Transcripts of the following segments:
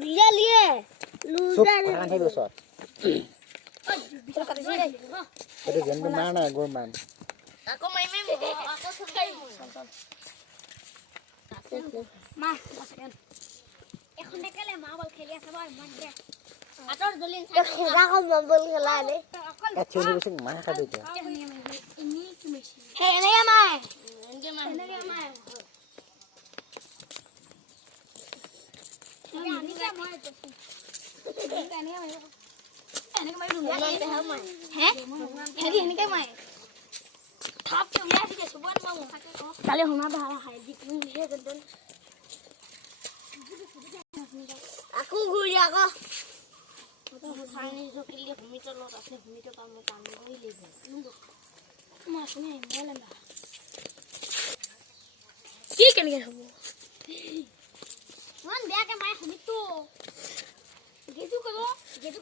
দিয়া লিয়ে চুপ খান থাকিব সব এটা জেনটো মাৰ না গৰ মান আকৌ মাই আকৌ চুকাই মা সেকেন্ড এখন দেখালে মা বল খেলি আছে ভাই মন দে আতৰ জলিন খেলা কম বল খেলা নে এথিলি বসে মা খাবি তো হে এনে মাই এনে মাই আমি কে মই তো এনে মাই দুয়া হে এনে মাই থাপ কে উলিয়া দিছে সুবন মামু কালে হোনা ভাল হাই দি তুমি হে গন্দন aku ঘুরি আগো তো সাইনি জকিলে ভূমিটো লত আছে ভূমিটো পাম পাম গই লিবে মা শুনে মেলেনা কি কেনে হবো মান বেয়াকে মাই ভূমিটো গেজু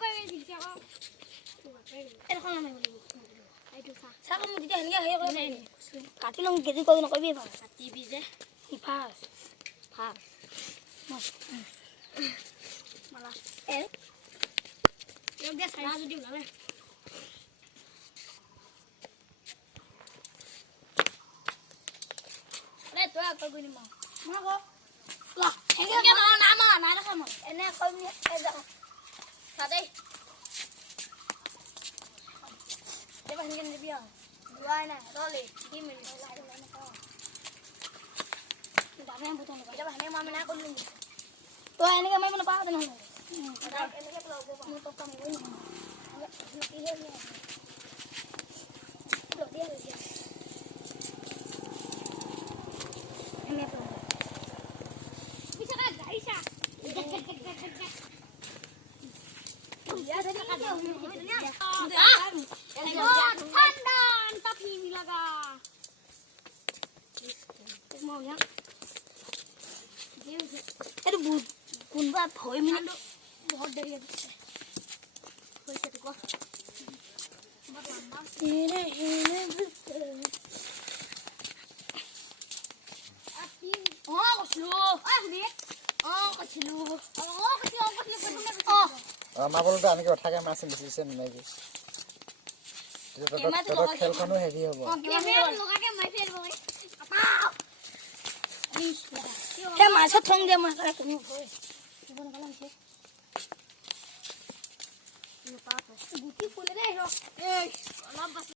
কইবে দিছে আগো এখন নাই বলি আইটো সাগো মু দিতে হেনগে হে কই নাই কাটি লং গেজু কই ন কইবি ভাল কাটি বি যে ইফাস ফাস মালা এ লোক দে সারা যদি ভাবে আরে তো কই গনি মা গো লা একে না রাখা মা এনে কইনি এ যা সাদে দেবা হিন দিবিয়া দুয়াই না রলে কি মিনিট লাই লাই না কাও দাবে বুতন দেবা হেনে মা না কইনি তো এনেকে মই মনে পাও না এনেকে ব্লগ মু তো কাম কই না কি হে নি ব্লগ দিয়া দিয়া এনে তো পিছে কা গাইসা ya tadi ada ঠান্ডা tapi লাগা mau ya এটা কোনবা ভয় মিনিট বহুত দেৰি আছে কইছে তো হেনে হেনে আপনি কছলো আপনি কছলো মা বলতো আমি কথাকে মাছ দিছে নাকি তো খেলখনো হেভি হ'ব লগাকে মাই ফেলব হে মাছ থং দে মাছ তুমি ভয় জীবন কালা আছে গুটি ফুলে দে এই অলপ